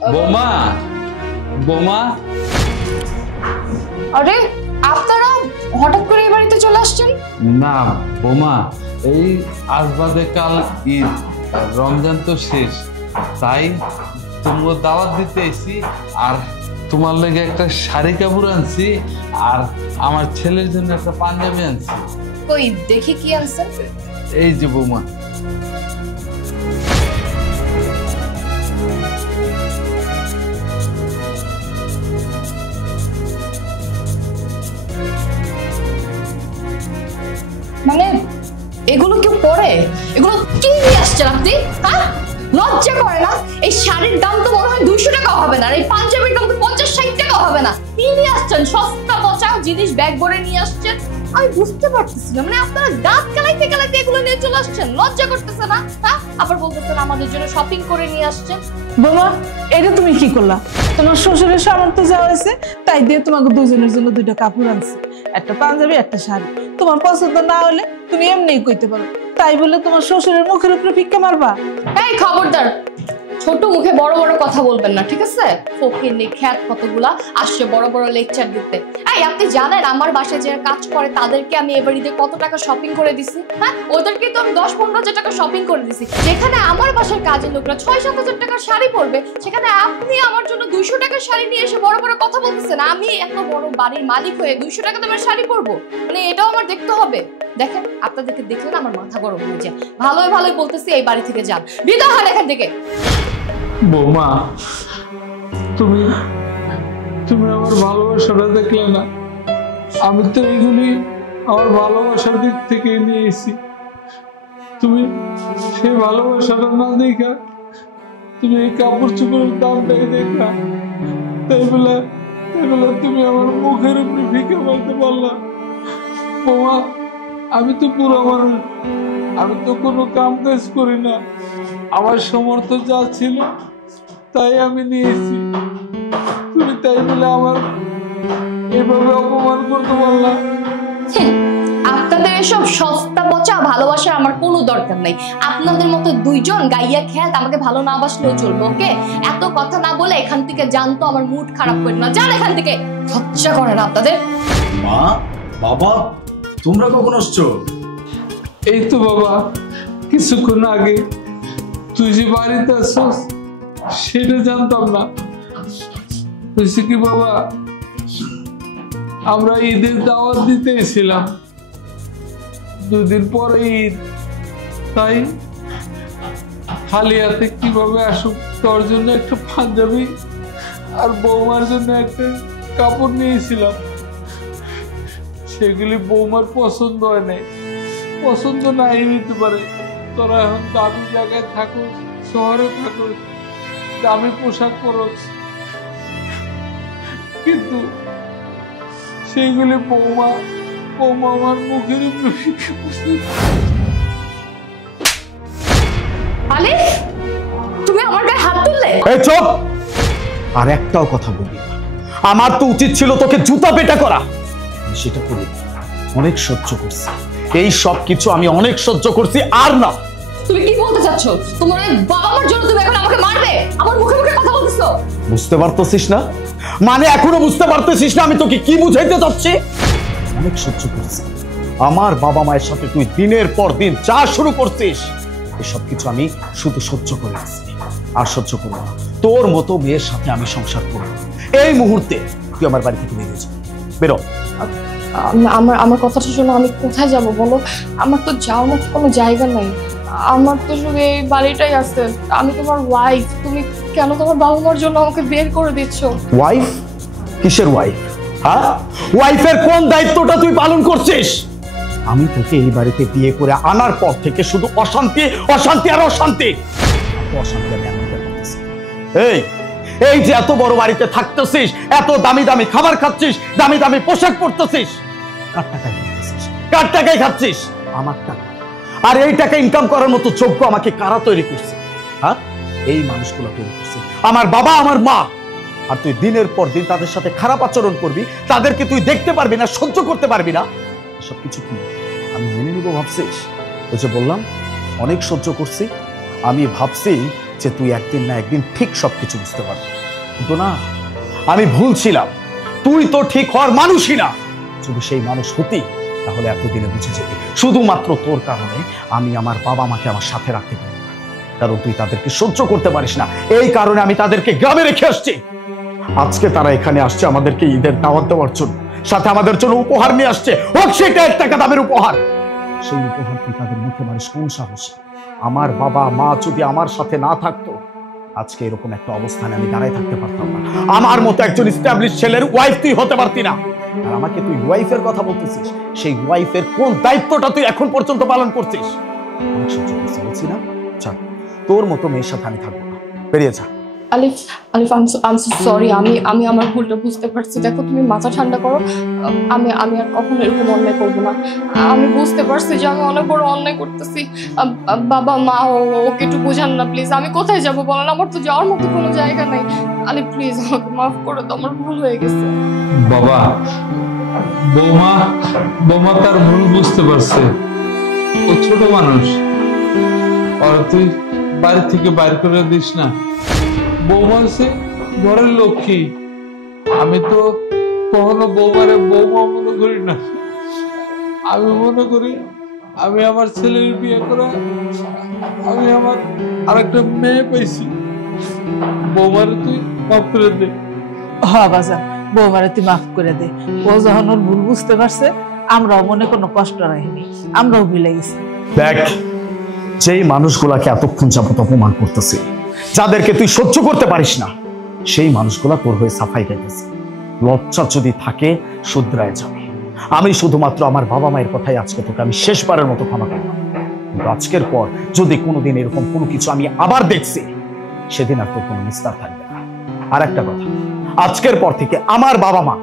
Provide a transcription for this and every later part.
বোমা বোমা আরে আপনারা হঠাৎ করে এই বাড়িতে চলে আসছেন? না বোমা, এই আজ বাদে কাল ঈদ, রমজান তো শেষ, তাই তোমরা দাওয়াত দিতে এসি। আর তোমার লেগে একটা শাড়ি কাপড় আনছি, আর আমার ছেলের জন্য একটা পাঞ্জাবি আনছি। কই দেখি কি আনছেন। এই যে বোমা। মানে এগুলো কেউ পরে? এগুলো কি নিয়ে আসছেন আপনি? হ্যাঁ, লজ্জা করে না? এই শাড়ির দাম তো মনে হয় 200 টাকা হবে না, আর এই পাঞ্জাবির দাম তো 50-60 টাকা হবে না। কি নিয়ে আসছেন? সস্তা পচা জিনিস ব্যাগ ভরে নিয়ে আসছেন। আমি বুঝতে পারতেছি না, মানে আপনারা দাঁত কালাইতে কালাইতে এগুলো নিয়ে চলে আসছেন। লজ্জা করতেছে না? হ্যাঁ, আবার বলতেছেন আমাদের জন্য শপিং করে নিয়ে আসছেন। বোমা, এটা তুমি কি করলা? তোমার শ্বশুরের সামর্থ্য যা হয়েছে তাই দিয়ে তোমাকে দুজনের জন্য 2টা কাপড় আনছে, একটা পাঞ্জাবি একটা শাড়ি। তোমার পছন্দ না হলে তুমি এমনিই কইতে পারো, তাই বলে তোমার শ্বশুরের মুখের উপরে ভিক্ষা মারবা? এই খবরদার, ছোট মুখে বড় বড় কথা বলবেন না, ঠিক আছে? ফকির নিখ্যাত কতগুলা আসছে বড় বড় লেকচার দিতে। এই আপনি জানেন আমার বাসায় যারা কাজ করে তাদেরকে আমি এবারে কত টাকা শপিং করে দিছি? হ্যাঁ, ওদেরকে তো আমি 10-15 হাজার টাকা শপিং করে দিছি। যেখানে আমার বাসার কাজের লোকরা 6-7 হাজার টাকার শাড়ি পরবে, সেখানে আপনি আমার জন্য 200 টাকার শাড়ি নিয়ে এসে বড় বড় কথা বলতেছেন। আমি এত বড় বাড়ির মালিক হয়ে 200 টাকা দামের শাড়ি পরবো? মানে এটাও আমার দেখতে হবে। দেখেন, আপনাদেরকে দেখলে আমার মাথা গরম হয়ে যায়। ভালোই ভালোই বলতেছি, এই বাড়ি থেকে যান, বিদায় হন এখান থেকে। বোমা, তুমি তুমি আমার ভালোবাসাটা দেখলে না? আমি তো এইগুলি আমার ভালোবাসার দিক থেকে নিয়ে এসেছি। তুমি সেই ভালোবাসাটা না দেখা তুমি এই কাপড় চোপড়ের দামটাই দেখা, তাই বলে তুমি আমার মুখের উপরে ভিক্ষা মারতে পারলা। বোমা, আমি তো পুরো মানুষ, আমি তো কোনো কাম কাজ করি না, আমার সামর্থ্য যা ছিল তাই আমি নিয়েছি। তুমি তাই বলে আমার এভাবে অপমান করতে পারলা? আপনাদের এসব সস্তা পচা ভালোবাসা আমার কোনো দরকার নাই। আপনাদের মতো দুইজন গাইয়া খেয়াল আমাকে ভালো না বাসলেও চলবে, ওকে? এত কথা না বলে এখান থেকে জানতো, আমার মুড খারাপ করে না। যান এখান থেকে, লজ্জা করে না আপনাদের? মা, বাবা, তোমরা কখন আসছো? এই তো বাবা, কিছুক্ষণ আগে। তুই যে বাড়িতে আসছস সেটা জানতাম না। হয়েছে কি বাবা, আমরা ঈদের দাওয়াত দিতে এসেছিলাম, 2 দিন পরে ঈদ, তাই খালি হাতে কিভাবে আসুক, তোর জন্য একটা পাঞ্জাবি আর বৌমার জন্য একটা কাপড় নিয়েছিলাম। সেগুলি বৌমার পছন্দ হয় নাই, পছন্দ নাই হইতে পারে। তোরা এখন দামি জায়গায় থাকুস, শহরে থাকুস, দামি পোশাক পরস, কিন্তু সেইগুলি বৌমা আমার মুখের উপরে। আলে, তুমি আমার গায়ে হাত তুললে? এই চুপ! আর একটাও কথা বলবি না। আমার তো উচিত ছিল তোকে জুতা পেটা করা, আমি সেটা করি। অনেক সহ্য করছি, এই সব কিছু আমি অনেক সহ্য করছি, আর না। তুমি কি বলতে চাচ্ছ? তোমার এই বাবা মার জন্য তুমি এখন আমাকে মারবে? আমার মুখে মুখে কথা বলতেছো? বুঝতে পারতেছিস না? মানে এখনো বুঝতে পারতেছিস না আমি তোকে কি বুঝাইতে চাচ্ছি? অনেক সহ্য করছি। আমার বাবা মায়ের সাথে তুই দিনের পর দিন যা শুরু করছিস, এসব কিছু আমি শুধু সহ্য করে আসছি, আর সহ্য করবো না। তোর মতো মেয়ের সাথে আমি সংসার করবো। এই মুহূর্তে তুই আমার বাড়ি থেকে বেরিয়ে যা, বেরো। আমার কথাটা শোনো, আমি কোথায় যাব বলো? আমার তো যাওয়ার মতো কোনো জায়গা নাই। আমার তো শুধু এই বাড়িটাই আছে। আমি তোমার ওয়াইফ, তুমি কেন তোমার বাবা মার জন্য আমাকে বের করে দিচ্ছ? ওয়াইফ? কিসের ওয়াইফ? হ্যাঁ, ওয়াইফের কোন দায়িত্বটা তুই পালন করছিস? আমি তোকে এই বাড়িতে বিয়ে করে আনার পর থেকে শুধু অশান্তি অশান্তি আর অশান্তি। অশান্তি আমি এখন করতেছি। এই যে এত বড় বাড়িতে থাকতেছিস, এত দামি দামি খাবার খাচ্ছিস, দামি দামি পোশাক পরতেছিস, কার টাকায় খাচ্ছিস? কার টাকায় খাচ্ছিস? আমার টাকা। আর এই টাকা ইনকাম করার মতো যোগ্য আমাকে কারা তৈরি করছে? হ্যাঁ, এই মানুষগুলো তৈরি করছে, আমার বাবা, আমার মা। আর তুই দিনের পর দিন তাদের সাথে খারাপ আচরণ করবি, তাদেরকে তুই দেখতে পারবি না, সহ্য করতে পারবি না। সবকিছু কি আমি মেনে নিব ভাবছিস? ওই যে বললাম অনেক সহ্য করছি, আমি ভাবছি যে তুই একদিন না একদিন ঠিক সবকিছু বুঝতে পারবি। কিন্তু না, আমি ভুল ছিলাম। তুই তো ঠিক হওয়ার মানুষই না। যদি সেই মানুষ হতি তাহলে এতদিনে বুঝে যেতি শুধুমাত্র তোর কারণে আমি আমার বাবা মাকে আমার সাথে রাখতে পারি না, কারণ তুই তাদেরকে সহ্য করতে পারিস না। এই কারণে আমি তাদেরকে গ্রামে রেখে আসছি। আজকে তারা এখানে আসছে আমাদেরকে ঈদের দাওয়াত দেওয়ার জন্য, সাথে আমাদের জন্য উপহার নিয়ে আসছে, হোক সেটা 1 টাকা দামের উপহার। সেই উপহার তুই তাদের মুখে মারিস কোন সাহসে? আমার বাবা মা যদি আমার সাথে না থাকতো আজকে এরকম একটা অবস্থানে আমি দাঁড়ায় থাকতে পারতাম না। আমার মতো একজন এস্টাবলিশ ছেলের ওয়াইফ তুই হতে পারতি না। আর আমাকে তুই ওয়াইফের কথা বলতেছিস, সেই ওয়াইফের কোন দায়িত্বটা তুই এখন পর্যন্ত পালন করছিস? অনেক সহ্য করছি, বলছি না? চল, তোর মতো মেয়ের সাথে আমি থাকবো না, বেরিয়ে যা। আলিফ, আলিফ, আই এম সো সরি। আমি আমার ভুলটা বুঝতে পারছি। দেখো, তুমি মাথা ঠান্ডা করো। আমি আর কখনো এরকম অন্যায় করবো না। আমি বুঝতে পারছি যে আমি অনেক বড় অন্যায় করতেছি। বাবা মা ওকে একটু বোঝান না প্লিজ। আমি কোথায় যাবো বলেন? আমার তো যাওয়ার মতো কোনো জায়গা নাই। আলিফ প্লিজ আমাকে মাফ করে দাও, আমার ভুল হয়ে গেছে। বাবা, বৌমা তার ভুল বুঝতে পারছে। ও ছোট মানুষ, আর তুই বাড়ি থেকে বাইর করে দিস না। বৌমা হচ্ছে ঘরের লক্ষ্মী। আমি তো কখনো বৌমারে বৌমা মনে করি না। আমি মনে করি আমি আমার ছেলের বিয়ে করে আমি আমার আরেকটা মেয়ে পাইছি। বৌমারে তুই মাফ করে দে। হ্যাঁ বাজান, বৌমারে তুই মাফ করে দে। ও যখন ওর ভুল বুঝতে পারছে, আমরাও মনে কোনো কষ্ট রাখিনি, আমরাও ভুলে গেছি। দেখ, যেই মানুষগুলাকে এতক্ষণ যাবত অপমান করতেছে, যাদেরকে তুই সহ্য করতে পারিস না, সেই মানুষগুলা তোর হয়ে সাফাই গাইতেছে। লজ্জা যদি থাকে শুধরায় যাবে। আমি শুধুমাত্র আমার বাবা মায়ের কথাই আজকে তোকে আমি শেষবারের মতো ক্ষমা করলাম। কিন্তু আজকের পর যদি কোনোদিন এরকম কোনো কিছু আমি আবার দেখছি, সেদিন আর তোর কোনো নিস্তার থাকবে না। আর একটা কথা, আজকের পর থেকে আমার বাবা মা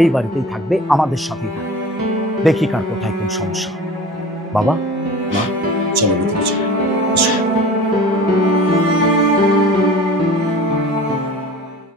এই বাড়িতেই থাকবে, আমাদের সাথেই থাকবে। দেখি কার কোথায় কোন সমস্যা। বাবা মা, চলো ভিতরে চলো।